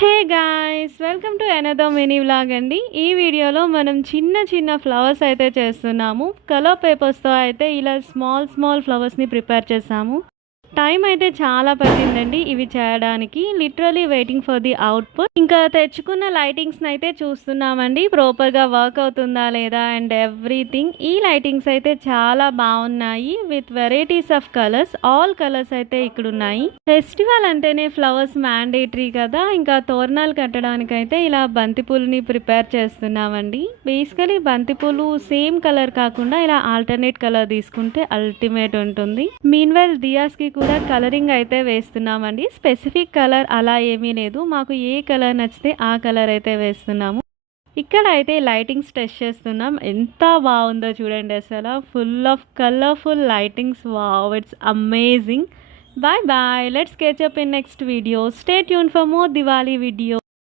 Hey guys, welcome to another mini vlog అండి. ఈ వీడియోలో మనం చిన్న చిన్న ఫ్లవర్స్ అయితే చేస్తున్నాము. కలర్ పేపర్స్తో అయితే ఇలా స్మాల్ స్మాల్ ఫ్లవర్స్ని ప్రిపేర్ చేసాము. టైం అయితే చాలా పట్టిందండి ఇవి చేయడానికి. Literally waiting for the output. ఇంకా తెచ్చుకున్న లైటింగ్స్ని అయితే చూస్తున్నామండి, ప్రాపర్గా వర్క్ అవుతుందా లేదా అండ్ ఎవ్రీథింగ్. ఈ లైటింగ్స్ అయితే చాలా బాగున్నాయి with varieties of colours. All colours అయితే ఇక్కడ ఉన్నాయి. ఫెస్టివల్ అంటేనే ఫ్లవర్స్ మ్యాండేటరీ కదా. ఇంకా తోరణాలు కట్టడానికి అయితే ఇలా బంతిపూలని ప్రిపేర్ చేస్తున్నామండి. బేసికలీ బంతిపూలు సేమ్ కలర్ కాకుండా ఇలా ఆల్టర్నేట్ కలర్ తీసుకుంటే అల్టిమేట్ ఉంటుంది. మీన్వెల్ దియాస్ కి కూడా కలరింగ్ అయితే వేస్తున్నామండి. స్పెసిఫిక్ కలర్ అలా ఏమీ లేదు, మాకు ఏ కలర్ నచ్చితే ఆ కలర్ అయితే వేస్తున్నాము. ఇక్కడ అయితే లైటింగ్స్ టెస్ట్ చేస్తున్నాం. ఎంత బాగుందో చూడండి అసలు. Full of colourful lightings. Wow, it's amazing. Bye bye, let's catch up in next video. Stay tuned for more Diwali video.